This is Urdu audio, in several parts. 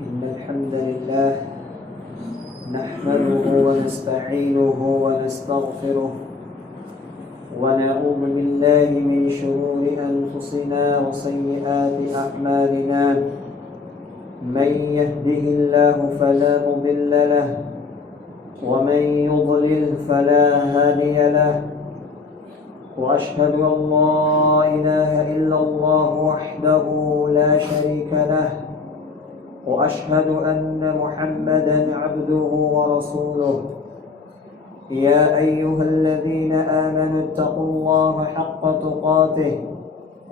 إن الحمد لله نحمده ونستعينه ونستغفره ونعوذ بالله من شرور أنفسنا وسيئات أعمالنا. من يهده الله فلا مضل له ومن يضلل فلا هادي له. وأشهد أن لا إله إلا الله وحده لا شريك له، وأشهد أن محمدًا عبده ورسوله. يا أيها الذين آمنوا اتقوا الله حق تقاته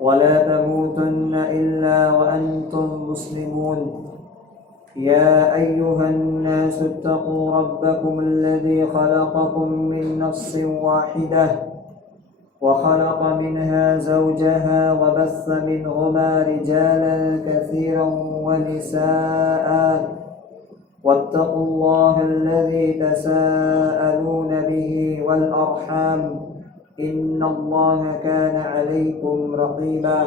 ولا تموتن إلا وأنتم مسلمون. يا أيها الناس اتقوا ربكم الذي خلقكم من نفس واحدة وخلق منها زوجها وبث منهما رجالا كثيرا ونساء. واتقوا الله الذي تساءلون به والأرحام إن الله كان عليكم رقيبا.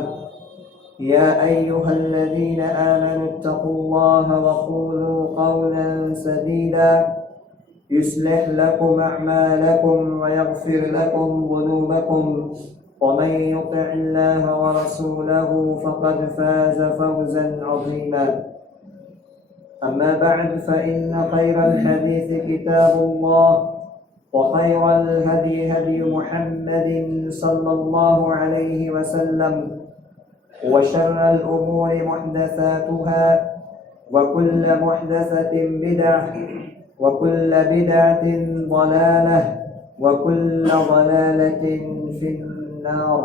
يا أيها الذين آمنوا اتقوا الله وقولوا قولا سديدا يصلح لكم أعمالكم ويغفر لكم ذنوبكم، ومن يطع الله ورسوله فقد فاز فوزا عظيما. أما بعد، فإن خير الحديث كتاب الله، وخير الهدي هدي محمد صلى الله عليه وسلم، وشر الأمور محدثاتها، وكل محدثة بدعة، وكل بدعة ضلالة، وكل ضلالة في النار.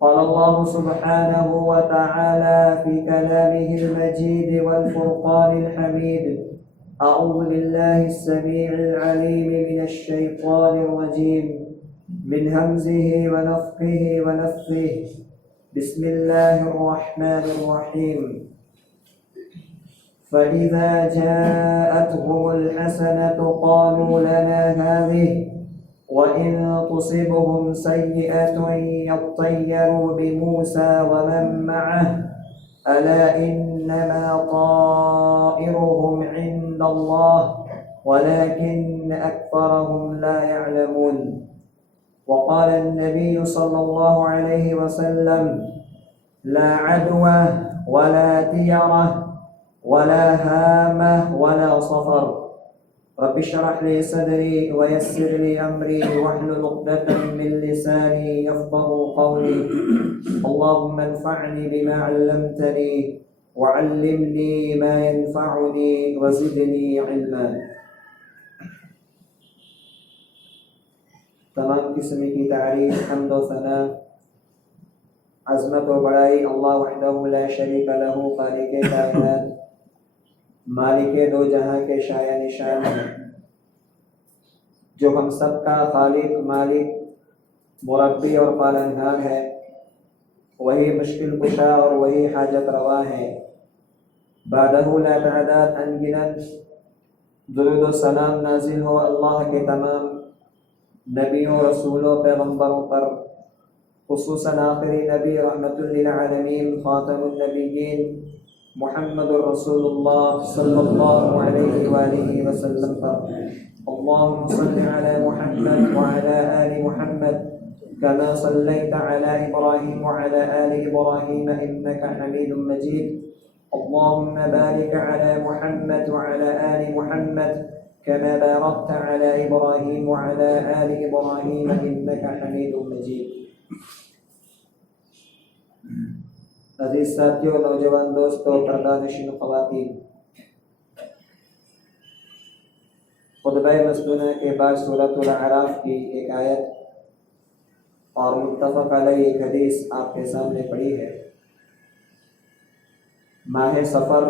قال الله سبحانه وتعالى في كلامه المجيد والفرقان الحميد: أعوذ بالله السميع العليم من الشيطان الرجيم من همزه ونفخه ونفثه. بسم الله الرحمن الرحيم. فإذا جاءتهم الحسنة قالوا لنا هذه، وإن تصبهم سيئة يطيروا بموسى ومن معه، ألا إنما طائرهم عند الله ولكن أكثرهم لا يعلمون. وقال النبي صلى الله عليه وسلم: لا عدوى ولا تيرة ولا هامة ولا صفر. رب اشرح لي صدري ويسر لي أمري واحلل عقدة من لساني يفقهوا قولي. اللهم انفعني بما علمتني وعلمني ما ينفعني وزدني علما. تمام قسم کی تعریف، حمد و ثنا، عظمت و بڑائی اللہ وحدہ لا شریک لہ، خالق کائنات، مالک دو جہاں کے شایع نشان ہیں، جو ہم سب کا خالق، مالک، مربی اور پالنہار ہے. وہی مشکل کشا اور وہی حاجت روا ہے. بعدہ لا تعداد انگنت درود و سلام نازل ہو اللہ کے تمام نبیوں، رسولوں، پیغمبروں پر، خصوصاً آخری نبی رحمت للعالمین خاتم النبیین محمد رسول اللہ صلی اللہ علیہ وآلہ وسلم پر. اللهم صل على محمد وعلى آل محمد كما صليت على إبراهيم وعلى آل إبراهيم إنك حميد مجيد. اللهم بارك على محمد وعلى آل محمد كما باركت على إبراهيم وعلى آل إبراهيم إنك حميد مجيد. عزیز ساتھیوں، نوجوان دوستوں، پردہ نشین خواتین، خطبہ مسنونہ کے بعد سورۃ الاعراف کی ایک آیت اور متفق علیہ ایک حدیث آپ کے سامنے پڑھی ہے. ماہ سفر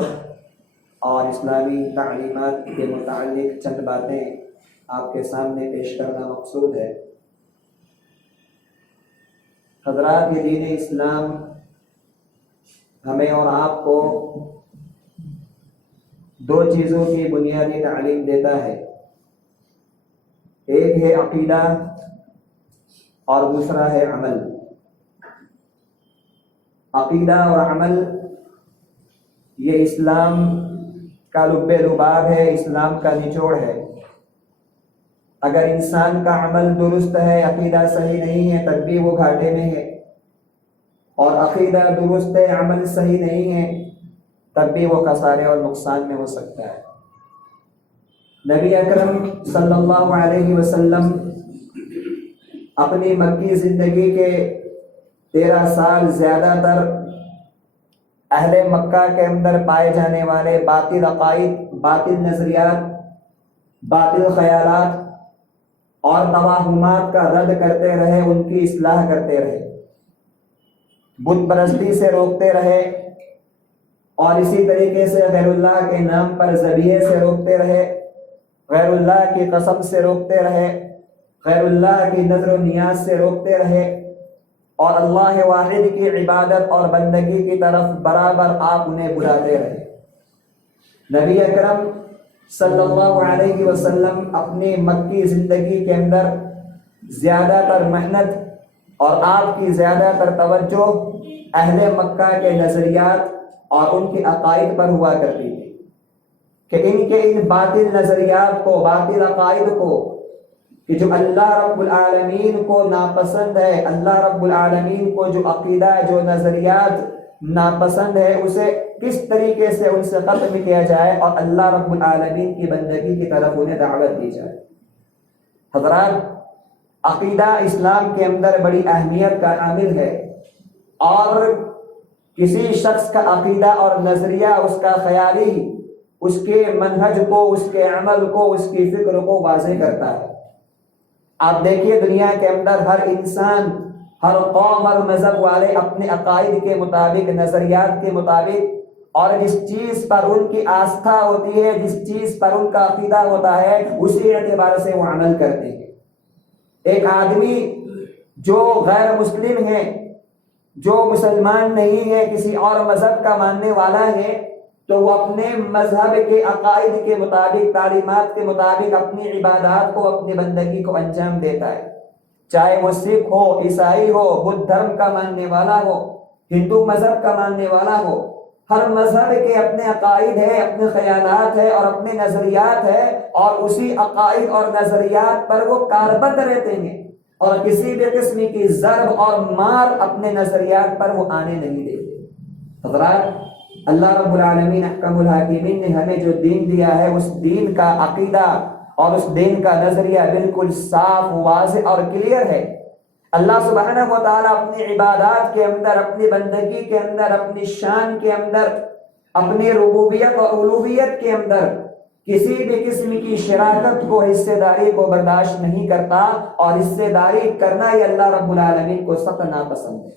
اور اسلامی تعلیمات کے متعلق چند باتیں آپ کے سامنے پیش کرنا مقصود ہے. حضرات، یہ دین اسلام ہمیں اور آپ کو دو چیزوں کی بنیادی تعلیم دیتا ہے. ایک ہے عقیدہ اور دوسرا ہے عمل. عقیدہ اور عمل یہ اسلام کا لب لباب ہے، اسلام کا نچوڑ ہے۔ اگر انسان کا عمل درست ہے، عقیدہ صحیح نہیں ہے، تب بھی وہ گھاٹے میں ہے، اور عقیدہ درست ہے، عمل صحیح نہیں ہے، تب بھی وہ خسارے اور نقصان میں ہو سکتا ہے۔ نبی اکرم صلی اللہ علیہ وسلم اپنی مکی زندگی کے 13 سال زیادہ تر اہل مکہ کے اندر پائے جانے والے باطل عقائد، باطل نظریات، باطل خیالات اور توہمات کا رد کرتے رہے، ان کی اصلاح کرتے رہے، بت پرستی سے روکتے رہے، اور اسی طریقے سے غیر اللہ کے نام پر ذبیحے سے روکتے رہے، غیر اللہ کی قسم سے روکتے رہے، غیر اللہ کی نظر و نیاز سے روکتے رہے، اور اللہ واحد کی عبادت اور بندگی کی طرف برابر آپ انہیں بلاتے رہے۔ نبی اکرم صلی اللہ علیہ وسلم اپنی مکی زندگی کے اندر زیادہ تر محنت اور آپ کی زیادہ تر توجہ اہل مکہ کے نظریات اور ان کے عقائد پر ہوا کرتی تھی، کہ ان کے ان باطل نظریات کو، باطل عقائد کو، کہ جو اللہ رب العالمین کو ناپسند ہے، اللہ رب العالمین کو جو عقیدہ، جو نظریات ناپسند ہے، اسے کس طریقے سے ان سے ختم کیا جائے اور اللہ رب العالمین کی بندگی کی طرف انہیں دعوت دی جائے۔ حضرات، عقیدہ اسلام کے اندر بڑی اہمیت کا حامل ہے، اور کسی شخص کا عقیدہ اور نظریہ، اس کا خیالی، اس کے منہج کو، اس کے عمل کو، اس کی فکر کو واضح کرتا ہے۔ آپ دیکھیے دنیا کے اندر ہر انسان، ہر قوم اور مذہب والے اپنے عقائد کے مطابق، نظریات کے مطابق، اور جس چیز پر ان کی آستھا ہوتی ہے، جس چیز پر ان کا عقیدہ ہوتا ہے، اسی اعتبار سے وہ عمل کرتے ہیں۔ ایک آدمی جو غیر مسلم ہے، جو مسلمان نہیں ہے، کسی اور مذہب کا ماننے والا ہے، تو وہ اپنے مذہب کے عقائد کے مطابق، تعلیمات کے مطابق اپنی عبادات کو، اپنی بندگی کو انجام دیتا ہے، چاہے وہ سکھ ہو، عیسائی ہو، بدھ دھرم کا ماننے والا ہو، ہندو مذہب کا ماننے والا ہو۔ ہر مذہب کے اپنے عقائد ہے، اپنے خیالات ہے اور اپنے نظریات ہے، اور اسی عقائد اور نظریات پر وہ کاربند رہتے ہیں، اور کسی بھی قسم کی ضرب اور مار اپنے نظریات پر وہ آنے نہیں دیتے۔ حضرات، اللہ رب العالمین احکم الحاکمین نے ہمیں جو دین دیا ہے، اس دین کا عقیدہ اور اس دین کا نظریہ بالکل صاف، واضح اور کلیئر ہے۔ اللہ سبحانہ و تعالیٰ اپنی عبادات کے اندر، اپنی بندگی کے اندر، اپنی شان کے اندر، اپنی ربوبیت اور الوہیت کے اندر کسی بھی قسم کی شراکت کو، حصے داری کو برداشت نہیں کرتا، اور حصے داری کرنا یہ اللہ رب العالمین کو سخت ناپسند ہے۔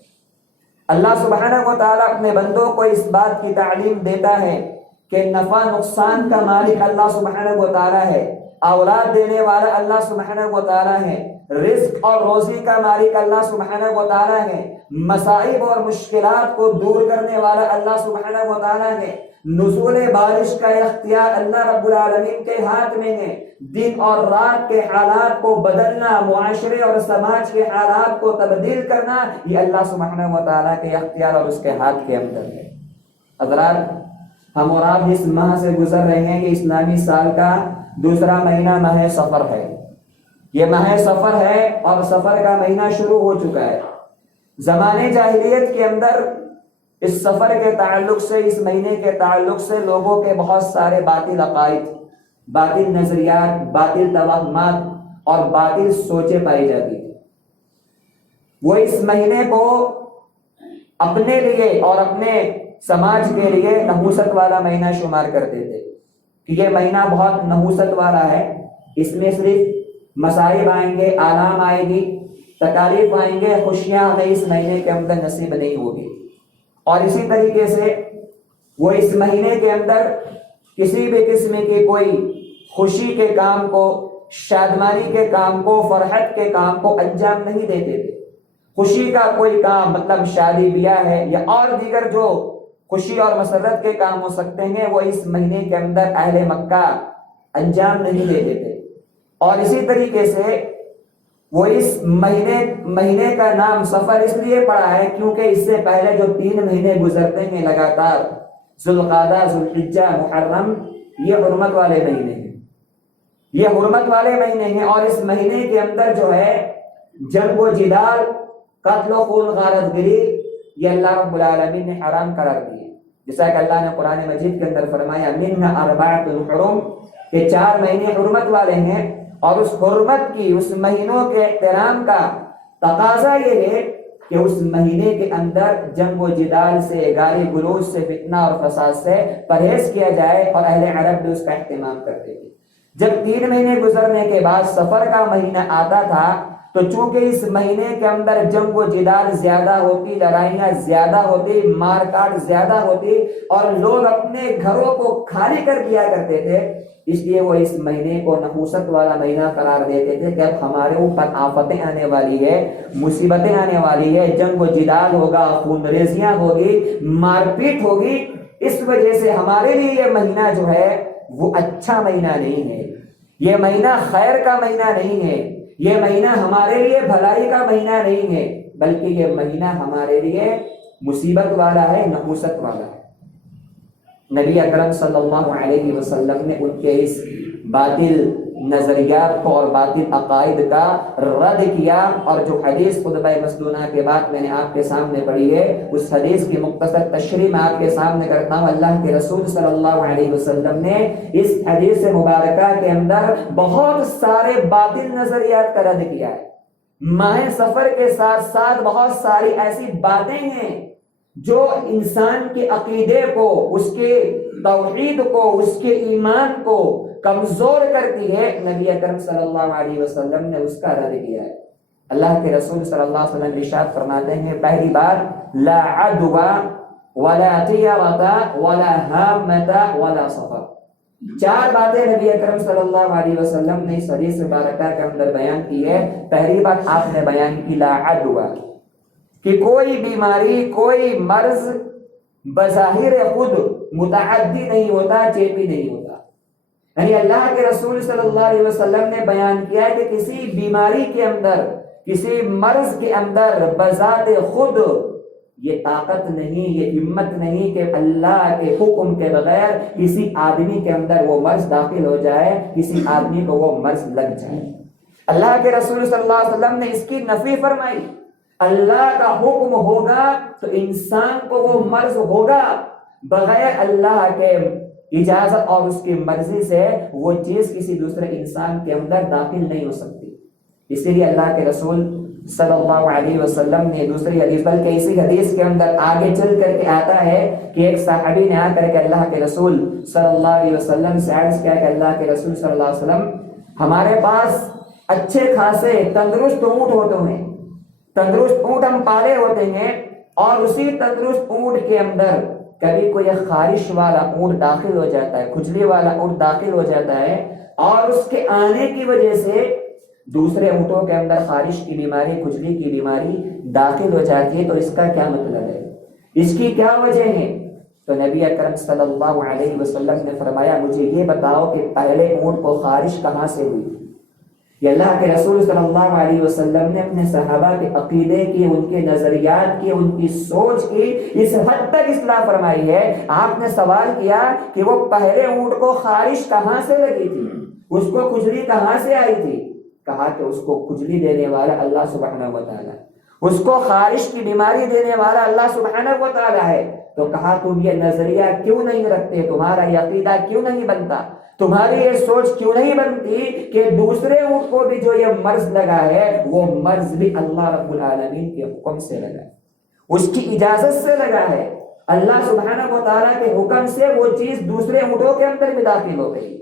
اللہ سبحانہ و تعالیٰ اپنے بندوں کو اس بات کی تعلیم دیتا ہے کہ نفع نقصان کا مالک اللہ سبحانہ و تعالیٰ ہے، اولاد دینے والا اللہ سبحانہ و تعالیٰ ہے، رزق اور روزی کا مالک اللہ سبحانہ و تعالیٰ ہے، مصائب اور مشکلات کو دور کرنے والا اللہ سبحانہ و تعالیٰ ہے، نزول بارش کا اختیار اللہ رب العالمین کے ہاتھ میں ہے، دن اور رات کے حالات کو بدلنا، معاشرے اور سماج کے حالات کو تبدیل کرنا، یہ اللہ سبحانہ و تعالیٰ کے اختیار اور اس کے ہاتھ کے اندر ہے۔ حضرات، ہم اور آپ جس ماہ سے گزر رہے ہیں، یہ اسلامی سال کا دوسرا مہینہ ماہ سفر ہے۔ یہ ماہ سفر ہے اور سفر کا مہینہ شروع ہو چکا ہے۔ زمانے جاہلیت کے اندر اس سفر کے تعلق سے، اس مہینے کے تعلق سے لوگوں کے بہت سارے باطل عقائد، باطل نظریات، باطل توہمات اور باطل سوچیں پائی جاتی تھی۔ وہ اس مہینے کو اپنے لیے اور اپنے سماج کے لیے نحوست والا مہینہ شمار کرتے تھے، کہ یہ مہینہ بہت نحوست والا ہے، اس میں صرف مصائب آئیں گے، آلام آئے گی، تکالیف آئیں گے، خوشیاں ہمیں اس مہینے کے اندر نصیب نہیں ہوگی۔ اور اسی طریقے سے وہ اس مہینے کے اندر کسی بھی قسم کی کوئی خوشی کے کام کو، شادمانی کے کام کو، فرحت کے کام کو انجام نہیں دیتے تھے۔ خوشی کا کوئی کام، مطلب شادی بیاہ ہے یا اور دیگر جو خوشی اور مسرت کے کام ہو سکتے ہیں، وہ اس مہینے کے اندر اہل مکہ انجام نہیں دیتے تھے۔ اور اسی طریقے سے وہ اس مہینے کا نام سفر اس لیے پڑا ہے کیونکہ اس سے پہلے جو 3 مہینے گزرتے ہیں لگاتار، ذوالقعدہ، ذوالحجہ، محرم، یہ حرمت والے مہینے ہیں، یہ حرمت والے مہینے ہیں، اور اس مہینے کے اندر جو ہے جنگ و جدال، قتل و خون، غارت گری، یہ اللہ رب العالمین نے حرام قرار دیے. جیسا کہ اللہ نے قرآن مجید کے اندر فرمایا منھا اربعۃ حرم، کہ 4 مہینے حرمت والے ہیں، اور اس حرمت کی، اس مہینوں کے احترام کا تقاضا یہ ہے کہ اس مہینے کے اندر جنگ و جدال سے، گالی گلوچ سے، فتنہ اور فساد سے پرہیز کیا جائے، اور اہل عرب بھی اس کا اہتمام کرتے تھے. جب 3 مہینے گزرنے کے بعد سفر کا مہینہ آتا تھا تو چونکہ اس مہینے کے اندر جنگ و جدال زیادہ ہوتی، لڑائیاں زیادہ ہوتی، مار کاٹ زیادہ ہوتی، اور لوگ اپنے گھروں کو خالی کر دیا کرتے تھے، اس لیے وہ اس مہینے کو نحوست والا مہینہ قرار دیتے تھے کہ اب ہمارے اوپر آفتیں آنے والی ہے، مصیبتیں آنے والی ہے، جنگ و جدال ہوگا، خون ریزیاں ہوگی، مار پیٹ ہوگی. اس وجہ سے ہمارے لیے یہ مہینہ جو ہے وہ اچھا مہینہ نہیں ہے، یہ مہینہ خیر کا مہینہ نہیں ہے، یہ مہینہ ہمارے لیے بھلائی کا مہینہ نہیں ہے، بلکہ یہ مہینہ ہمارے لیے مصیبت والا ہے، نحوست والا ہے. نبی اکرم صلی اللہ علیہ وسلم نے ان کے اس باطل نظریات کو اور باطل عقائد کا رد کیا، اور جو حدیث خطبہ مسنونہ کے بعد میں نے آپ کے سامنے پڑھی ہے، اس حدیث کی مختصر تشریح میں آپ کے سامنے کرتا ہوں. اللہ کے رسول صلی اللہ علیہ وسلم نے اس حدیث مبارکہ کے اندر بہت سارے باطل نظریات کا رد کیا ہے. ماہ سفر کے ساتھ ساتھ بہت ساری ایسی باتیں ہیں جو انسان کے عقیدے کو، اس کے توحید کو، اس کے ایمان کو کمزور کرتی ہے. نبی اکرم صلی اللہ علیہ وسلم نے اس کا رد کیا ہے. اللہ کے رسول صلی اللہ علیہ وسلم ارشاد فرماتے ہیں، پہلی بات لا عدوى ولا طیرۃ ولا ہامۃ ولا سفر. 4 باتیں نبی اکرم صلی اللہ علیہ وسلم نے اس حدیث مبارکہ کے اندر بیان کی ہے. پہلی بات آپ نے بیان کی لا عدوى، کہ کوئی بیماری، کوئی مرض بظاہر خود متعدی نہیں ہوتا، چیپی نہیں ہوتا. یعنی اللہ کے رسول صلی اللہ علیہ وسلم نے بیان کیا ہے کہ کسی بیماری کے اندر، کسی مرض کے اندر بذات خود یہ طاقت نہیں، یہ ہمت نہیں کہ اللہ کے حکم کے بغیر کسی آدمی کے اندر وہ مرض داخل ہو جائے، کسی آدمی کو وہ مرض لگ جائے. اللہ کے رسول صلی اللہ علیہ وسلم نے اس کی نفی فرمائی. اللہ کا حکم ہوگا تو انسان کو وہ مرض ہوگا، بغیر اللہ کے اجازت اور اس کی مرضی سے وہ چیز کسی دوسرے انسان کے اندر داخل نہیں ہو سکتی. اسی لیے اللہ کے رسول صلی اللہ علیہ وسلم نے دوسری حدیث، بلکہ اسی حدیث کے اندر آگے چل کر کے آتا ہے کہ ایک صحابی نے آ کر کے اللہ کے رسول صلی اللہ علیہ وسلم سے عرض کیا کہ اللہ کے رسول صلی اللہ علیہ وسلم، ہمارے پاس اچھے خاصے تندرست اونٹ ہوتے ہیں، تندرست اونٹ ہم پالے ہوتے ہیں، اور اسی تندرست اونٹ کے اندر کبھی کوئی خارش والا اونٹ داخل ہو جاتا ہے، کھجلی والا اونٹ داخل ہو جاتا ہے، اور اس کے آنے کی وجہ سے دوسرے اونٹوں کے اندر خارش کی بیماری، کھجلی کی بیماری داخل ہو جاتی ہے، تو اس کا کیا مطلب ہے، اس کی کیا وجہ ہے؟ تو نبی اکرم صلی اللہ علیہ وسلم نے فرمایا، مجھے یہ بتاؤ کہ پہلے اونٹ کو خارش کہاں سے ہوئی؟ یہ اللہ کے رسول صلی اللہ علیہ وسلم نے اپنے صحابہ کے عقیدے کی، ان کے نظریات کی، ان کی سوچ کی اس حد تک اصلاح فرمائی ہے. آپ نے سوال کیا کہ وہ پہلے اونٹ کو خارش کہاں سے لگی تھی، اس کو کھجلی کہاں سے آئی تھی؟ کہا کہ اس کو کھجلی دینے والا اللہ سبحانہ و تعالی، اس کو خارش کی بیماری دینے والا اللہ سبحانہ و تعالی ہے. تو کہا تم یہ نظریہ کیوں نہیں رکھتے، تمہارا یہ عقیدہ کیوں نہیں بنتا، تمہاری یہ سوچ کیوں نہیں بنتی کہ دوسرے اونٹ کو بھی جو یہ مرض لگا ہے وہ مرض بھی اللہ رب العالمین کے حکم سے لگا ہے، اس کی اجازت سے لگا ہے، اللہ سبحانہ و تعالیٰ کے حکم سے وہ چیز دوسرے اونٹوں کے اندر بھی داخل ہو گئی.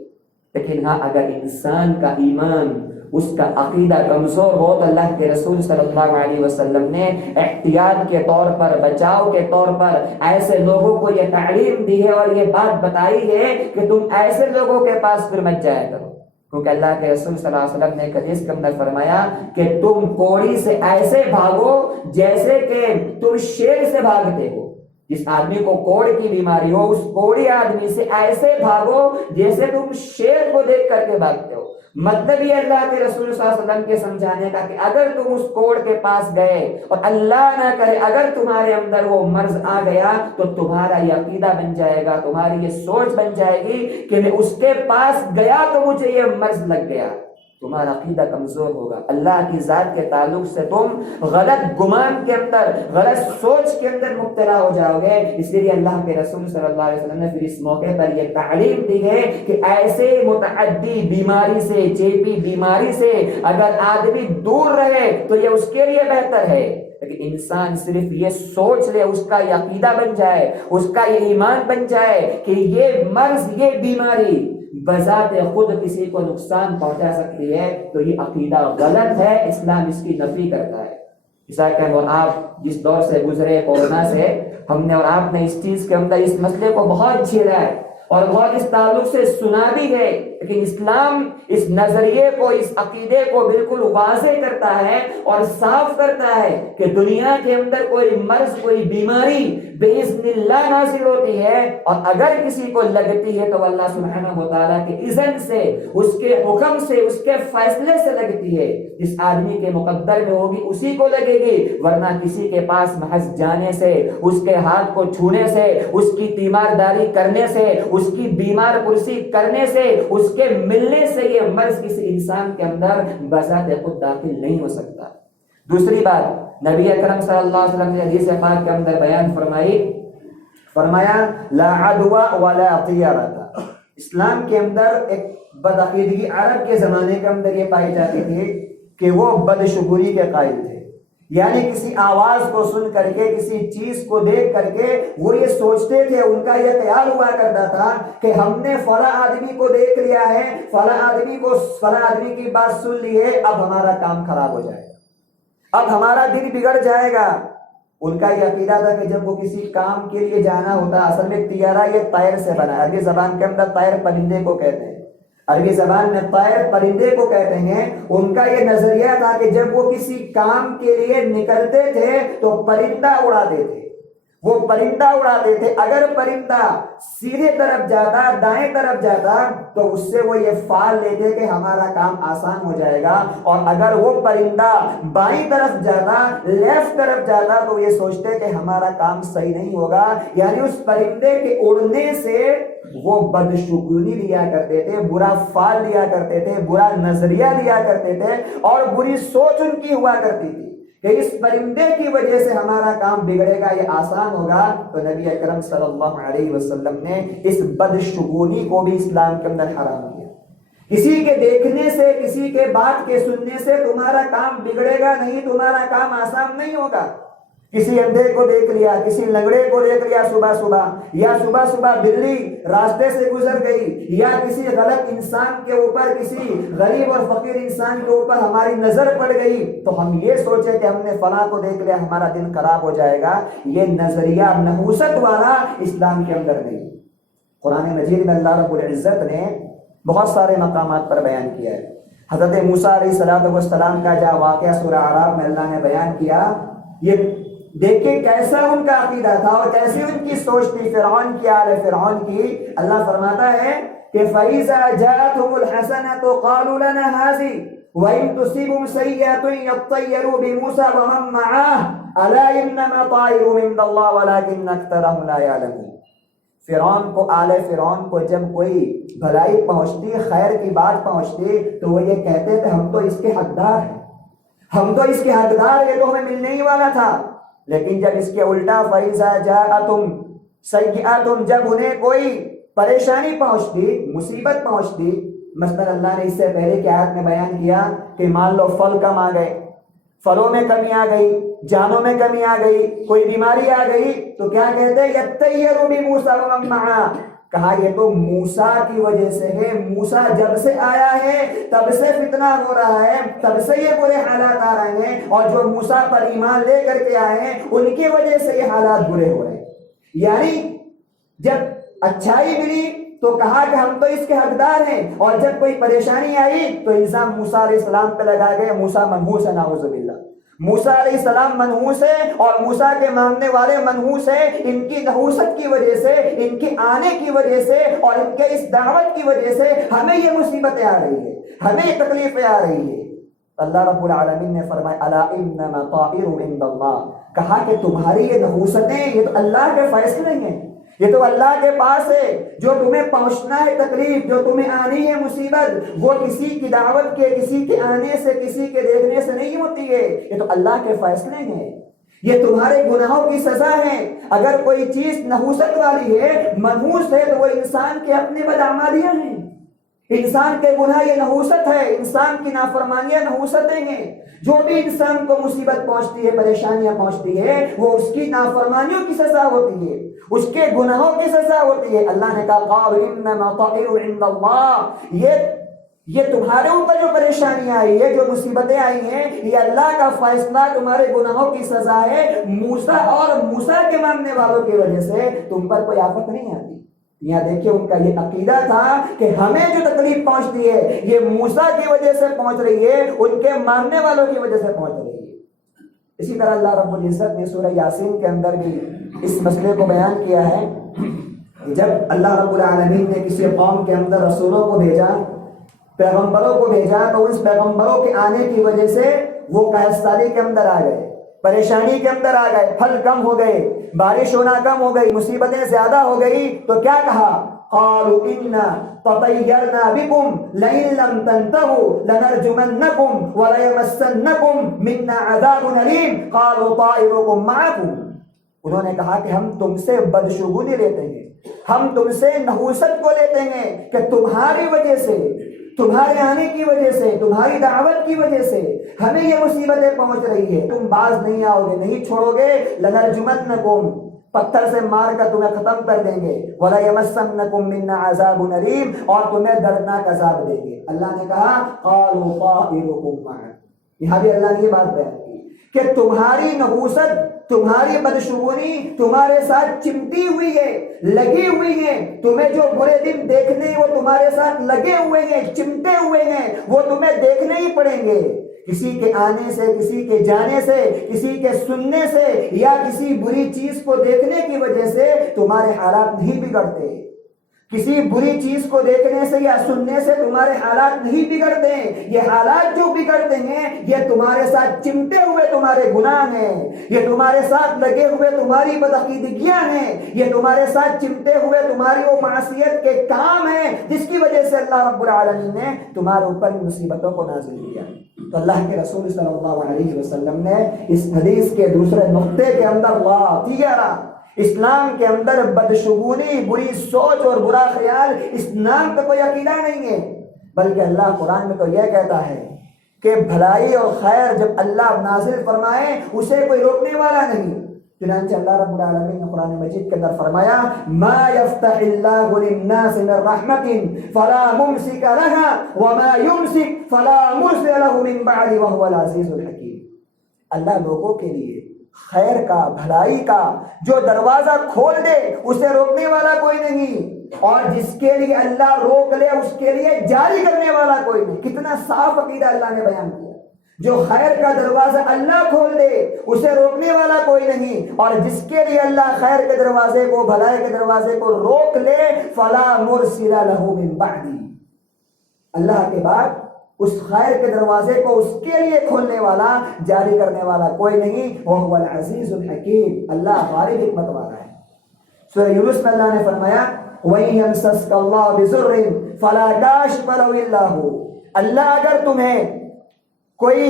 لیکن ہاں اگر انسان کا ایمان، اس کا عقیدہ کمزور ہو تو اللہ کے رسول صلی اللہ علیہ وسلم نے احتیاط کے طور پر، بچاؤ کے طور پر ایسے لوگوں کو یہ تعلیم دی ہے اور یہ بات بتائی ہے کہ تم ایسے لوگوں کے پاس پھر مت جایا کرو. کیونکہ اللہ کے رسول صلی اللہ علیہ وسلم نے ایک حدیث کے اندر فرمایا کہ تم کوڑی سے ایسے بھاگو جیسے کہ تم شیر سے بھاگتے ہو. جس آدمی کو کوڑ کی بیماری ہو اس کوڑی آدمی سے ایسے بھاگو جیسے تم شیر کو دیکھ کر کے بھاگتے ہو۔ مطلب یہ اللہ کے رسول صلی اللہ علیہ وسلم کے سمجھانے کا کہ اگر تم اس کوڑ کے پاس گئے اور اللہ نہ کرے اگر تمہارے اندر وہ مرض آ گیا تو تمہارا یہ عقیدہ بن جائے گا، تمہاری یہ سوچ بن جائے گی کہ میں اس کے پاس گیا تو مجھے یہ مرض لگ گیا، تمہارا عقیدہ کمزور ہوگا، اللہ کی ذات کے تعلق سے تم غلط گمان کے اندر، غلط سوچ کے اندر مبتلا ہو جاؤ گے۔ اس لیے اللہ کے رسول صلی اللہ علیہ وسلم نے پھر اس موقع پر یہ تعلیم دی ہے کہ ایسے متعدی بیماری سے، چیپی بیماری سے اگر آدمی دور رہے تو یہ اس کے لیے بہتر ہے، لیکن انسان صرف یہ سوچ لے، اس کا یہ عقیدہ بن جائے، اس کا یہ ایمان بن جائے کہ یہ مرض، یہ بیماری بذات خود کسی کو نقصان پہنچا سکتی ہے، تو یہ عقیدہ غلط ہے، اسلام اس کی نفی کرتا ہے۔ جیسا کہ اور آپ جس دور سے گزرے کورونا سے، ہم نے اور آپ نے اس چیز کے اندر اس مسئلے کو بہت جھیلا ہے اور بہت اس تعلق سے سنا بھی ہے، لیکن اسلام اس نظریے کو، اس عقیدے کو بالکل واضح کرتا ہے اور صاف کرتا ہے کہ دنیا کے اندر کوئی مرض، کوئی بیماری باذن اللہ نازل ہوتی ہے، اور اگر کسی کو لگتی ہے تو اللہ سبحانہ و تعالیٰ کے اذن سے، اس کے حکم سے، اس کے فیصلے سے لگتی ہے۔ جس آدمی کے مقدر میں ہوگی اسی کو لگے گی، ورنہ کسی کے پاس محض جانے سے، اس کے ہاتھ کو چھونے سے، اس کی تیمارداری کرنے سے، اس کی بیمار پرسی کرنے سے، اس کے ملنے سے یہ مرض کسی انسان کے اندر بذات خود داخل نہیں ہو سکتا۔ دوسری بات نبی اکرم صلی اللہ علیہ وسلم نے حدیث پاک کے اندر بیان فرمایا لا عدوى ولا طیرۃ۔ اسلام کے اندر ایک بدعقیدگی عرب کے زمانے کے اندر یہ پائی جاتی تھی کہ وہ بدشگونی کے قائل تھے، یعنی کسی آواز کو سن کر کے، کسی چیز کو دیکھ کر کے وہ یہ سوچتے تھے، ان کا یہ خیال ہوا کرتا تھا کہ ہم نے فلاں آدمی کو دیکھ لیا ہے، فلاں آدمی کی بات سن لی ہے، اب ہمارا کام خراب ہو جائے گا، اب ہمارا دن بگڑ جائے گا۔ ان کا یہ عقیدہ تھا کہ جب وہ کسی کام کے لیے جانا ہوتا، اصل میں طیارہ یہ طائر سے بنا ہے، عربی زبان کے اندر طائر پرندے کو کہتے ہیں، عربی زبان میں طائر پرندے کو کہتے ہیں۔ ان کا یہ نظریہ تھا کہ جب وہ کسی کام کے لیے نکلتے تھے تو پرندہ اڑاتے تھے، وہ پرندہ اڑاتے تھے، اگر پرندہ سیدھے طرف جاتا، دائیں طرف جاتا تو اس سے وہ یہ فال لیتے کہ ہمارا کام آسان ہو جائے گا، اور اگر وہ پرندہ بائیں طرف جاتا، لیفٹ طرف جاتا تو یہ سوچتے کہ ہمارا کام صحیح نہیں ہوگا۔ یعنی اس پرندے کے اڑنے سے وہ بدشگونی لیا کرتے تھے، برا فال لیا کرتے تھے، برا نظریہ لیا کرتے تھے، اور بری سوچ ان کی ہوا کرتی تھی کہ اس پرندے کی وجہ سے ہمارا کام بگڑے گا، یہ آسان ہوگا۔ تو نبی اکرم صلی اللہ علیہ وسلم نے اس بدشگونی کو بھی اسلام کے اندر حرام کیا۔ کسی کے دیکھنے سے، کسی کے بات کے سننے سے تمہارا کام بگڑے گا نہیں، تمہارا کام آسان نہیں ہوگا۔ کسی اندھے کو دیکھ لیا، کسی لنگڑے کو دیکھ لیا صبح صبح، یا صبح صبح بلی راستے سے گزر گئی، یا کسی غلط انسان کے اوپر، کسی غریب اور فقیر انسان کے اوپر ہماری نظر پڑ گئی تو ہم یہ سوچے کہ ہم نے فلاں کو دیکھ لیا، ہمارا دن خراب ہو جائے گا۔ یہ نظریہ نحوست والا اسلام کے اندر نہیں۔ قرآن مجید میں اللہ رب العزت نے بہت سارے مقامات پر بیان کیا ہے۔ حضرت موسیٰ علیہ السلام کا جہاں واقعہ سورہ اعراف میں اللہ نے بیان کیا، یہ دیکھیں کیسا ان کا عقیدہ تھا اور کیسی ان کی سوچ تھی، فرعون کی، آل فرعون کی۔ اللہ فرماتا ہے کہ فَإِذَا جَاءَتْهُمُ الْحَسَنَةُ قَالُوا لَنَا هَٰذِهِ وَإِن تُصِبْهُمْ سَيِّئَةٌ يَطَّيَّرُوا بِمُوسَىٰ وَمَن مَّعَهُ أَلَا إِنَّمَا طَائِرُهُمْ عِندَ اللَّهِ وَلَٰكِنَّ أَكْثَرَهُمْ لَا يَعْلَمُونَ۔ فرعون کو، آل فرعون کو جب کوئی بھلائی پہنچتی، خیر کی بات پہنچتی تو وہ یہ کہتے تھے ہم تو اس کے حقدار ہیں، ہم تو اس کے حقدار، یہ تو ہمیں ملنے ہی والا تھا۔ لیکن جب اس کے الٹا فَإِذَا جَاءَتْهُمْ سَيِّئَةٌ، جب انہیں کوئی پریشانی پہنچتی، مصیبت پہنچتی، مثلا اللہ نے اس سے پہلے کی آیت میں بیان کیا کہ مان لو پھل کم آ گئے، پھلوں میں کمی آ گئی، جانوں میں کمی آ گئی، کوئی بیماری آ گئی، تو کیا کہتے ہیں یَطَّیَّرُ بِمُوسَىٰ وَمَن مَّعَهُ، کہا یہ تو موسیٰ کی وجہ سے ہے، موسیٰ جب سے آیا ہے تب سے فتنہ ہو رہا ہے، تب سے یہ برے حالات آ رہے ہیں، اور جو موسیٰ پر ایمان لے کر کے آئے ہیں ان کی وجہ سے یہ حالات برے ہو رہے ہیں۔ یعنی جب اچھائی ملی تو کہا کہ ہم تو اس کے حقدار ہیں، اور جب کوئی پریشانی آئی تو الزام موسیٰ علیہ السلام پہ لگا گئے، موسیٰ منحوس ہے، نعوذ باللہ، موسیٰ علیہ السلام منحوس ہے اور موسیٰ کے ماننے والے منحوس ہیں، ان کی نحوست کی وجہ سے، ان کے آنے کی وجہ سے اور ان کے اس دعوت کی وجہ سے ہمیں یہ مصیبتیں آ رہی ہے، ہمیں یہ تکلیفیں آ رہی ہے۔ اللہ رب العالمین نے فرمایا الا انما طائر عند اللہ، کہا کہ تمہاری یہ نحوستیں یہ تو اللہ کے فیصلے ہیں، یہ تو اللہ کے پاس ہے۔ جو تمہیں پہنچنا ہے تکلیف، جو تمہیں آنی ہے مصیبت، وہ کسی کی دعوت کے، کسی کے آنے سے، کسی کے دیکھنے سے نہیں ہوتی ہے، یہ تو اللہ کے فیصلے ہیں، یہ تمہارے گناہوں کی سزا ہے۔ اگر کوئی چیز نحوست والی ہے، منحوس ہے، تو وہ انسان کے اپنے بدعمالیاں ہیں، انسان کے گناہ یہ نحوست ہے، انسان کی نافرمانیاں نحوستیں ہیں۔ جو بھی انسان کو مصیبت پہنچتی ہے، پریشانیاں پہنچتی ہے، وہ اس کی نافرمانیوں کی سزا ہوتی ہے، اس کے گناہوں کی سزا ہوتی ہے۔ اللہ نے کہا قال انما طائر عند اللہ، یہ تمہارے اوپر جو پریشانیاں آئی ہے، جو مصیبتیں آئی ہیں، یہ اللہ کا فیصلہ، تمہارے گناہوں کی سزا ہے۔ موسیٰ اور موسیٰ کے ماننے والوں کی وجہ سے تم پر کوئی آفت نہیں آتی۔ یہاں دیکھیں ان کا یہ عقیدہ تھا کہ ہمیں جو تکلیف پہنچتی ہے یہ موسیٰ کی وجہ سے پہنچ رہی ہے، ان کے ماننے والوں کی وجہ سے پہنچ رہی ہے۔ اسی طرح اللہ رب العزت نے سورہ یاسین کے اندر بھی اس مسئلے کو بیان کیا ہے کہ جب اللہ رب العالمین نے کسی قوم کے اندر رسولوں کو بھیجا، پیغمبروں کو بھیجا، تو اس پیغمبروں کے آنے کی وجہ سے وہ قحط کے اندر آ گئے، پریشانی کے اندر آ گئے، پھل کم ہو گئے، بارش ہونا کم ہو گئی، مصیبتیں زیادہ ہو گئی، تو کیا کہا؟ قالوا انا تطیرنا بکم لئن لم تنتهوا لنرجمنکم وليمسنکم منا عذاب علیم قالوا طائرکم معکم۔ انہوں نے کہا کہ ہم تم سے بدشگونی لیتے ہیں، ہم تم سے نحوست کو لیتے ہیں کہ تمہاری وجہ سے، تمہارے آنے کی وجہ سے، تمہاری دعوت کی وجہ سے ہمیں یہ مصیبتیں پہنچ رہی ہے، تم باز نہیں آؤ گے، نہیں چھوڑو گے، لنرجمنکم، پتھر سے مار کر تمہیں ختم کر دیں گے، وَلَيَمَسَّنَّكُم مِّنَّا عَذَابٌ أَلِيمٌ، اور تمہیں دردناک عذاب دیں گے۔ اللہ نے کہا قَالُوا طَائِرُكُم مَّعَكُمْ، یہاں بھی اللہ نے یہ بات بیان کی کہ تمہاری نحوست، تمہاری بدشگونی تمہارے ساتھ چمٹی ہوئی ہے، لگی ہوئی ہے، تمہیں جو برے دن دیکھنے وہ تمہارے ساتھ لگے ہوئے ہیں، چمٹے ہوئے ہیں، وہ تمہیں دیکھنے ہی پڑیں گے۔ کسی کے آنے سے، کسی کے جانے سے، کسی کے سننے سے یا کسی بری چیز کو دیکھنے کی وجہ سے تمہارے حالات نہیں بگڑتے، کسی بری چیز کو دیکھنے سے یا سننے سے تمہارے حالات نہیں بگڑتے، یہ حالات جو بگڑتے ہیں یہ تمہارے ساتھ چمٹے ہوئے تمہارے گناہ ہیں، یہ تمہارے ساتھ لگے ہوئے تمہاری بدعقیدگیاں ہیں، یہ تمہارے ساتھ چمٹے ہوئے تمہاری وہ معصیت کے کام ہیں جس کی وجہ سے اللہ رب العالمین نے تمہارے اوپر ان مصیبتوں کو نازل کیا۔ تو اللہ کے رسول صلی اللہ علیہ وسلم نے اس حدیث کے دوسرے نقطے کے اندر واقعہ اسلام کے اندر بدشگونی، بری سوچ اور برا خیال اسلام کا کوئی عقیدہ نہیں ہے، بلکہ اللہ قرآن میں تو یہ کہتا ہے کہ بھلائی اور خیر جب اللہ نازل فرمائے اسے کوئی روکنے والا نہیں۔ چنانچہ اللہ رب العالمین نے قرآن مجید کے اندر فرمایا ما یفتح اللہ للناس من رحمت فلا ممسک لها وما یمسک فلا مرسل له من بعد وهو العزیز الحکیم۔ اللہ لوگوں کے لیے خیر کا، بھلائی کا جو دروازہ کھول دے اسے روکنے والا کوئی نہیں، اور جس کے لیے اللہ روک لے اس کے لیے جاری کرنے والا کوئی نہیں۔ کتنا صاف عقیدہ اللہ نے بیان کیا، جو خیر کا دروازہ اللہ کھول دے اسے روکنے والا کوئی نہیں، اور جس کے لیے اللہ خیر کے دروازے کو، بھلائی کے دروازے کو روک لے فلا مرسل له من بعد، اللہ کے بعد اس خیر کے دروازے کو اس کے لیے کھولنے والا، جاری کرنے والا کوئی نہیں۔ وَهُوَ الْعَزِيزُ الْحَكِيمُ، اللہ غالب حکمت والا ہے۔ سورہ یونس میں اللہ نے فرمایا وَإِن يَمْسَسْكَ اللَّهُ بِضُرٍّ فَلَا كَاشِفَ لَهُ إِلَّا هُوَ، اللہ اگر تمہیں کوئی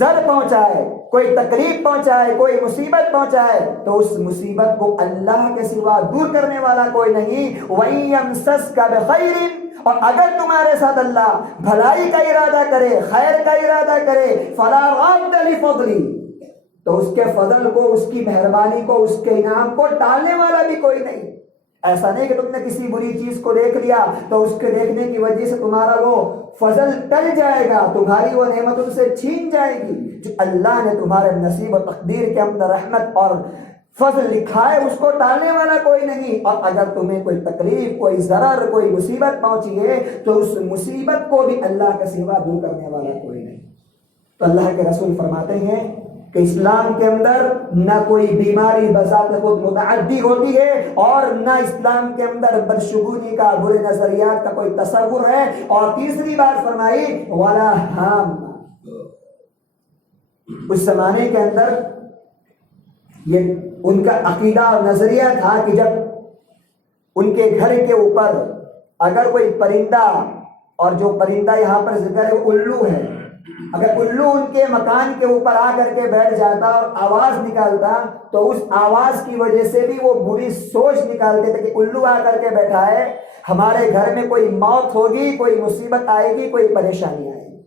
ضر پہنچائے، کوئی تکلیف پہنچائے، کوئی مصیبت پہنچائے تو اس مصیبت کو اللہ کے سوا دور کرنے والا کوئی نہیں۔ وَإِن يَمْسَسْكَ بِخَيْرٍ، اور اگر تمہارے ساتھ اللہ بھلائی کا ارادہ کرے، خیر کا ارادہ کرے، فلا راد لفضلی، تو اس کے فضل کو، اس کی مہربانی کو، اس کے انعام کو ٹالنے والا بھی کوئی نہیں۔ ایسا نہیں کہ تم نے کسی بری چیز کو دیکھ لیا تو اس کے دیکھنے کی وجہ سے تمہارا وہ فضل ٹل جائے گا، تمہاری وہ نعمت ان سے چھین جائے گی۔ جو اللہ نے تمہارے نصیب و تقدیر کے اندر رحمت اور فضل لکھا ہے اس کو ٹالنے والا کوئی نہیں، اور اگر تمہیں کوئی تکلیف، کوئی ضرر، کوئی مصیبت پہنچی ہے تو اس مصیبت کو بھی اللہ کے سوا دور کرنے والا کوئی نہیں۔ تو اللہ کے رسول فرماتے ہیں کہ اسلام کے اندر نہ کوئی بیماری بذات خود متعدی ہوتی ہے اور نہ اسلام کے اندر بدشگونی کا برے نظریات کا کوئی تصور ہے. اور تیسری بات فرمائی ولا ہام. اس زمانے کے اندر یہ ان کا عقیدہ اور نظریہ تھا کہ جب ان کے گھر کے اوپر اگر کوئی پرندہ، اور جو پرندہ یہاں پر ذکر ہے الو ہے، اگر الو ان کے مکان کے اوپر آ کر کے بیٹھ جاتا اور آواز نکالتا تو اس آواز کی وجہ سے بھی وہ بری سوچ نکالتے تھے کہ الو آ کر کے بیٹھا ہے، ہمارے گھر میں کوئی موت ہوگی، کوئی مصیبت آئے گی، کوئی پریشانی آئے گی.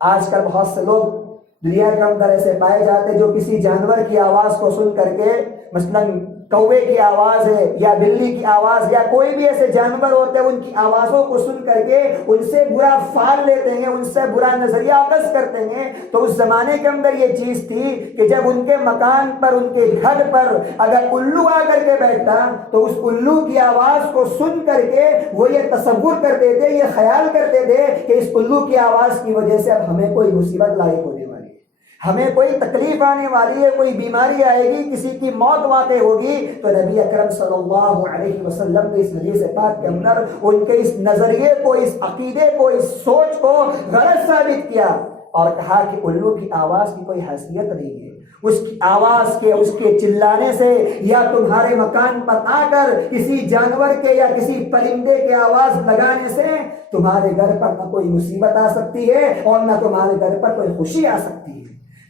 آج کل بہت سے لوگ دنیا کے اندر ایسے پائے جاتے جو کسی جانور کی آواز کو سن کر کے، مثلا کوے کی آواز ہے یا بلی کی آواز یا کوئی بھی ایسے جانور ہوتے ہیں، ان کی آوازوں کو سن کر کے ان سے برا فال لیتے ہیں، ان سے برا نظریہ اخذ کرتے ہیں. تو اس زمانے کے اندر یہ چیز تھی کہ جب ان کے مکان پر، ان کے گھر پر اگر الو آ کر کے بیٹھتا تو اس الو کی آواز کو سن کر کے وہ یہ تصور کرتے تھے، یہ خیال کرتے تھے کہ اس الو کی آواز کی وجہ سے اب ہمیں کوئی مصیبت لاحق ہونے والی ہے، ہمیں کوئی تکلیف آنے والی ہے، کوئی بیماری آئے گی، کسی کی موت واقع ہوگی. تو نبی اکرم صلی اللہ علیہ وسلم نے اس حدیث پاک کے اندر ان کے اس نظریے کو، اس عقیدے کو، اس سوچ کو غلط ثابت کیا اور کہا کہ الو کی آواز کی کوئی حیثیت نہیں ہے. اس کی آواز کے، اس کے چلانے سے یا تمہارے مکان پر آ کر کسی جانور کے یا کسی پرندے کے آواز لگانے سے تمہارے گھر پر نہ کوئی مصیبت آ سکتی ہے اور نہ تمہارے گھر پر کوئی خوشی آ سکتی ہے.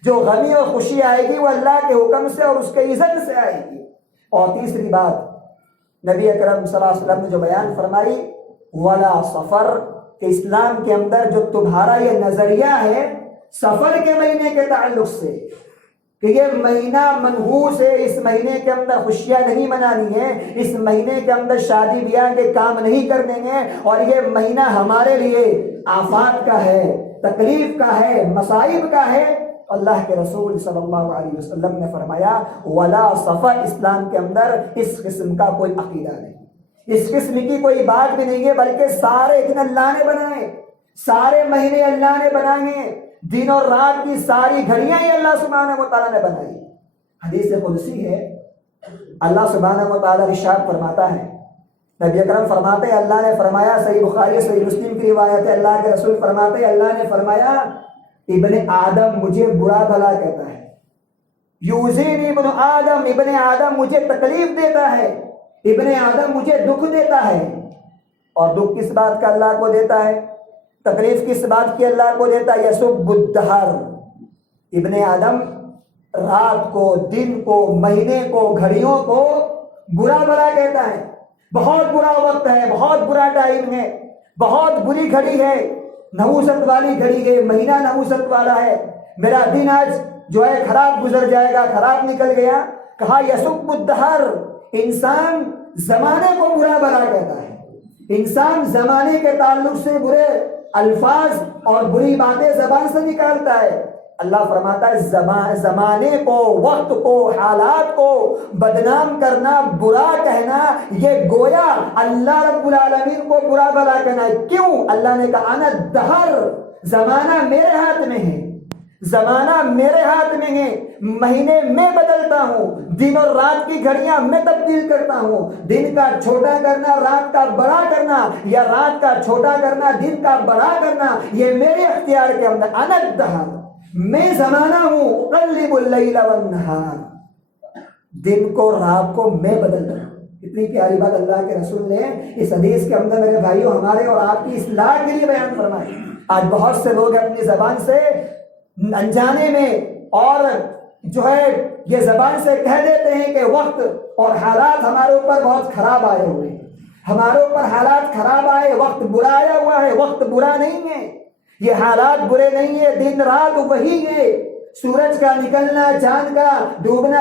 جو غمی اور خوشی آئے گی وہ اللہ کے حکم سے اور اس کے اذن سے آئے گی. اور تیسری بات نبی اکرم صلی اللہ علیہ وسلم نے جو بیان فرمائی ولا سفر، کہ اسلام کے اندر جو تمہارا یہ نظریہ ہے سفر کے مہینے کے تعلق سے کہ یہ مہینہ منحوس ہے، اس مہینے کے اندر خوشیاں نہیں منانی ہیں، اس مہینے کے اندر شادی بیاہ کے کام نہیں کرنے ہیں، اور یہ مہینہ ہمارے لیے آفات کا ہے، تکلیف کا ہے، مصائب کا ہے. اللہ کے رسول صلی اللہ علیہ وسلم نے فرمایا ولا سفر، اسلام کے اندر اس قسم کا کوئی عقیدہ نہیں، اس قسم کی کوئی بات بھی نہیں ہے، بلکہ سارے دن اللہ نے بنائے، سارے مہینے اللہ نے بنائے، دن اور رات کی ساری گھڑیاں ہی اللہ سبحانہ و تعالیٰ نے بنائی. حدیث قدسی ہے، اللہ سبحانہ و تعالیٰ ارشاد فرماتا ہے، نبی اکرم فرماتے ہیں اللہ نے فرمایا، صحیح بخاری صحیح مسلم کی روایت ہے، اللہ کے رسول فرماتے ہیں اللہ نے فرمایا ابن آدم مجھے برا بھلا کہتا ہے، یوزین ابن آدم، ابن آدم مجھے تکلیف دیتا ہے، ابن آدم مجھے دکھ دیتا ہے. اور دکھ کس بات کا اللہ کو دیتا ہے، تکلیف کس بات کی اللہ کو دیتا ہے؟ یسب الدہر، ابن آدم رات کو، دن کو، مہینے کو، گھڑیوں کو برا بھلا کہتا ہے. بہت برا وقت ہے، بہت برا ٹائم ہے، بہت بری گھڑی ہے، نحوست والی گھڑی ہے، مہینہ نحوست والا ہے، میرا دن آج جو ہے خراب گزر جائے گا، خراب نکل گیا. کہا یسب الدہر، انسان زمانے کو برا بھلا کہتا ہے، انسان زمانے کے تعلق سے برے الفاظ اور بری باتیں زبان سے نکالتا ہے. اللہ فرماتا ہے زمانے کو، وقت کو، حالات کو بدنام کرنا، برا کہنا، یہ گویا اللہ رب العالمین کو برا بھلا کہنا ہے. کیوں؟ اللہ نے کہا انا الدہر، زمانہ میرے ہاتھ میں ہے، زمانہ میرے ہاتھ میں ہے، مہینے میں بدلتا ہوں، دن اور رات کی گھڑیاں میں تبدیل کرتا ہوں، دن کا چھوٹا کرنا، رات کا بڑا کرنا، یا رات کا چھوٹا کرنا، دن کا بڑا کرنا، یہ میرے اختیار کے اندر. انا الدہر، میں زمانہ ہوں، اقلب اللیل والنہار، دن کو رات کو میں بدلتا ہوں. اتنی پیاری بات اللہ کے رسول نے اس حدیث کے اندر میرے بھائیوں ہمارے اور آپ کی اصلاح کے لیے بیان فرمائی. آج بہت سے لوگ اپنی زبان سے انجانے میں اور جو ہے یہ زبان سے کہہ دیتے ہیں کہ وقت اور حالات ہمارے اوپر بہت خراب آئے ہوئے ہیں، ہمارے اوپر حالات خراب آئے، وقت برا آیا ہوا ہے. وقت برا نہیں ہے، یہ حالات برے نہیں ہے، دن رات وہی ہے، سورج کا نکلنا، چاند کا ڈوبنا،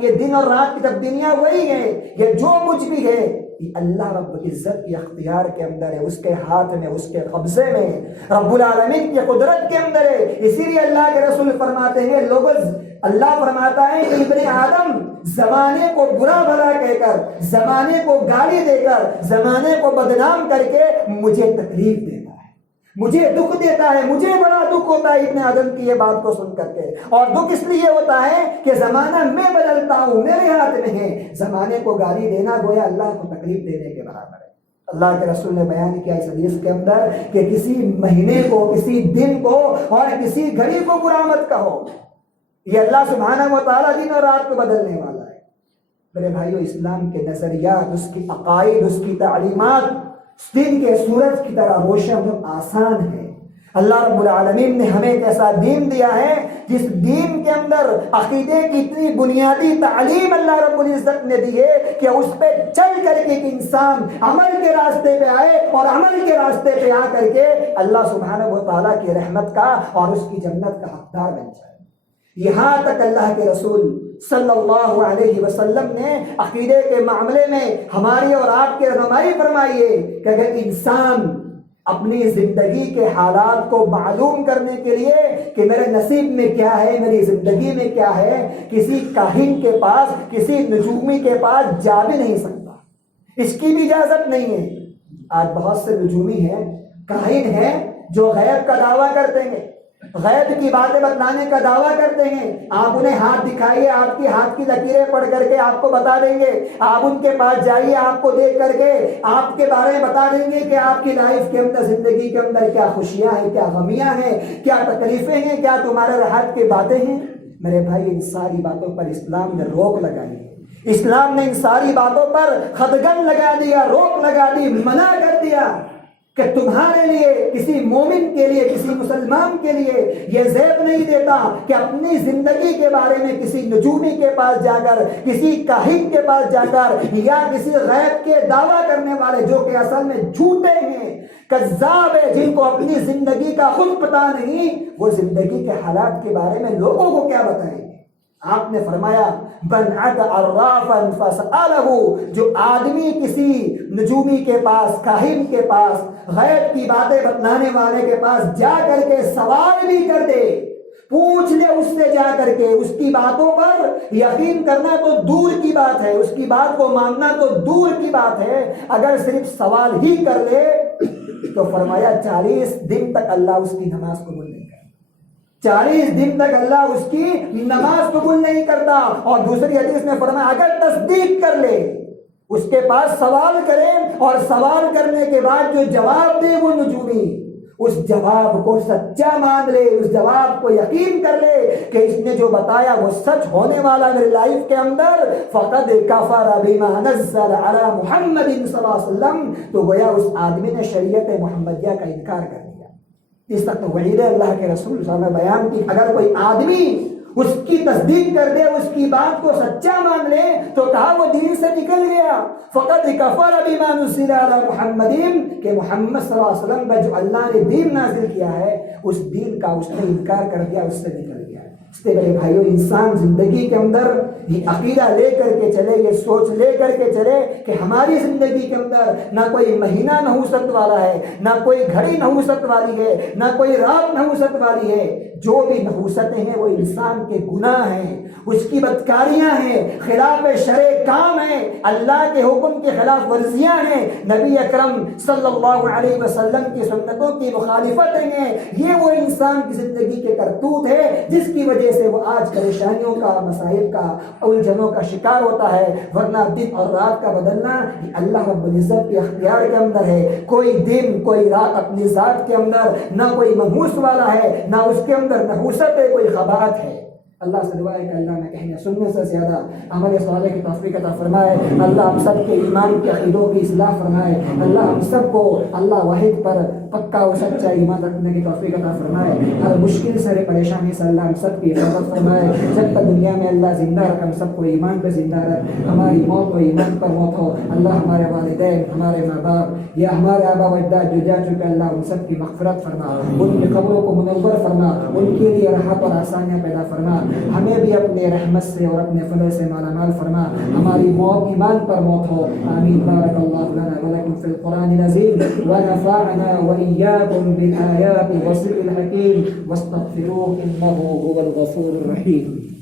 یہ دن اور رات کی تبدیلیاں وہی ہیں. یہ جو کچھ بھی ہے یہ اللہ رب العزت کے اختیار کے اندر ہے، اس کے ہاتھ میں، اس کے قبضے میں، رب العالمین کی قدرت کے اندر ہے. اسی لیے اللہ کے رسول فرماتے ہیں لوگوں، اللہ فرماتا ہے کہ ابن آدم زمانے کو برا بھلا کہہ کر، زمانے کو گالی دے کر، زمانے کو بدنام کر کے مجھے تکلیف دیتا ہے، مجھے دکھ دیتا ہے، مجھے بڑا دکھ ہوتا ہے ابن آدم کی یہ بات کو سن کر کے. اور دکھ اس لیے ہوتا ہے کہ زمانہ میں بدلتا ہوں، میرے ہاتھ میں ہے. زمانے کو گالی دینا گویا اللہ کو تکلیف دینے کے برابر ہے. اللہ کے رسول نے بیان کیا اس حدیث کے اندر کہ کسی مہینے کو، کسی دن کو اور کسی گھڑی کو برا مت کہو. یہ اللہ سبحانہ و تعالیٰ دن اور رات کو بدلنے والا ہے. میرے بھائیو، اسلام کے نظریات، اس کی عقائد، اس کی تعلیمات دن کے سورج کی طرح روشن اور آسان ہے. اللہ رب العالمین نے ہمیں ایک ایسا دین دیا ہے جس دین کے اندر عقیدے کی اتنی بنیادی تعلیم اللہ رب العزت نے دی ہے کہ اس پہ چل کر کے ایک انسان عمل کے راستے پہ آئے اور عمل کے راستے پہ آ کر کے اللہ سبحانہ و تعالیٰ کی رحمت کا اور اس کی جنت کا حقدار بن جائے. یہاں تک اللہ کے رسول صلی اللہ علیہ وسلم نے عقیدے کے معاملے میں ہماری اور آپ کی رہنمائی فرمائی ہے کہ اگر انسان اپنی زندگی کے حالات کو معلوم کرنے کے لیے کہ میرے نصیب میں کیا ہے، میری زندگی میں کیا ہے، کسی کاہن کے پاس، کسی نجومی کے پاس جا بھی نہیں سکتا. اس کی بھی اجازت نہیں ہے. آج بہت سے نجومی ہیں، کاہن ہیں جو غیب کا دعویٰ کرتے ہیں، غیب کی باتیں بتلانے کا دعویٰ کرتے ہیں. آپ انہیں ہاتھ دکھائیے، آپ کی ہاتھ کی لکیریں پڑھ کر کے آپ کو بتا دیں گے. آپ ان کے پاس جائیے، آپ کو دیکھ کر کے آپ کے بارے میں بتا دیں گے کہ آپ کی لائف کے اندر، زندگی کے اندر کیا خوشیاں ہیں، کیا غمیاں ہیں، کیا تکلیفیں ہیں، کیا تمہارے راحت کی باتیں ہیں. میرے بھائی، ان ساری باتوں پر اسلام نے روک لگائی ہے. اسلام نے ان ساری باتوں پر خدگن لگا دیا، روک لگا دی، منع کر دیا کہ تمہارے لیے، کسی مومن کے لیے، کسی مسلمان کے لیے یہ زیب نہیں دیتا کہ اپنی زندگی کے بارے میں کسی نجومی کے پاس جا کر، کسی کاہن کے پاس جا کر، یا کسی غیب کے دعویٰ کرنے والے جو کہ اصل میں جھوٹے ہیں، کذاب ہے، جن کو اپنی زندگی کا خود پتہ نہیں، وہ زندگی کے حالات کے بارے میں لوگوں کو کیا بتائیں گے. آپ نے فرمایا بنعت عرافا فسألہ، جو آدمی کسی نجومی کے پاس، کاہن کے پاس، غیب کی باتیں بتلانے والے کے پاس جا کر کے سوال بھی کر دے، پوچھ لے اس سے جا کر کے، اس کی باتوں پر یقین کرنا تو دور کی بات ہے، اس کی بات کو ماننا تو دور کی بات ہے، اگر صرف سوال ہی کر لے تو فرمایا 40 دن تک اللہ اس کی نماز قبول نہیں کرتا. 40 دن تک اللہ اس کی نماز قبول نہیں کرتا. اور دوسری حدیث میں فرمایا اگر تصدیق کر لے، اس کے پاس سوال کرے اور سوال کرنے کے بعد جو جواب دے وہ نجومی، اس جواب کو سچا مان لے، اس جواب کو یقین کر لے کہ اس نے جو بتایا وہ سچ ہونے والا میری لائف کے اندر، فقد کفر بما نزل علی محمد صلی اللہ علیہ وسلم، تو گویا اس آدمی نے شریعت محمدیہ کا انکار کر دیا. اس تک تو وعید اللہ کے رسول صلی اللہ علیہ وسلم نے بیان کی، اگر کوئی آدمی اس کی تصدیق کر دے، اس کی بات کو سچا مان لے، تو کہا وہ دین سے نکل گیا. فقط کفر بما نزل علی محمد، کہ محمد صلی اللہ علیہ وسلم کا جو اللہ نے دین نازل کیا ہے، اس دین کا اس نے انکار کر دیا، اس سے نکل گیا. اس سے بڑے بھائیو، انسان زندگی کے اندر یہ عقیدہ لے کر کے چلے، یہ سوچ لے کر کے چلے کہ ہماری زندگی کے اندر نہ کوئی مہینہ نحوست والا ہے، نہ کوئی گھڑی نحوست والی ہے، نہ کوئی رات نحوست والی ہے. جو بھی نحوستیں ہیں وہ انسان کے گناہ ہیں، اس کی بدکاریاں ہیں، خلاف شرع کام ہیں، اللہ کے حکم کی خلاف ورزیاں ہیں، نبی اکرم صلی اللہ علیہ وسلم کی سنتوں کی مخالفتیں ہیں. یہ وہ انسان کی زندگی کے کرتوت ہے جس کی وجہ سے وہ آج پریشانیوں کا، مسائل کا، الجھنوں کا شکار ہوتا ہے. ورنہ دن اور رات کا بدلنا یہ اللہ رب العزت کے اختیار کے اندر ہے. کوئی دن، کوئی رات اپنی ذات کے اندر نہ کوئی منحوس والا ہے، نہ اس کے اندر نحوست ہے، کوئی خباثت ہے. اللہ سے دعا ہے کہ اللہ نے کہنے سننے سے زیادہ عمل صالح کی توفیق عطا فرمائے. اللہ ہم سب کے ایمان کے عقیدوں کی اصلاح فرمائے. اللہ ہم سب کو اللہ واحد پر پکا و سچا ایمان رکھنے کی توفیق عطا فرمائے. ہر مشکل سے، پریشانی سے اللہ ہم سب کی حفاظت فرمائے. جب تک دنیا میں اللہ زندہ رکھ، ہم سب کو ایمان پہ زندہ رکھ. ہماری موت و ایمان پر موت ہو. اللہ ہمارے والدین، ہمارے ماں باپ یا ہمارے آبا و اجداد جو جا چکے، اللہ ان سب کی مغفرت فرما، ان کی قبروں کو منور فرما، ان کے لیے راحت اور آسانیاں پیدا فرما. ہمیں بھی اپنے رحمت سے اور اپنے فضل سے مالا مال فرما. ہماری موت ایمان پر موت ہو. آمین. بارک اللہ لنا ولکم فی القرآن العظیم ونفعنا وإياكم بالآيات والذكر الحكيم واستغفروه إنه هو الغفور الرحيم.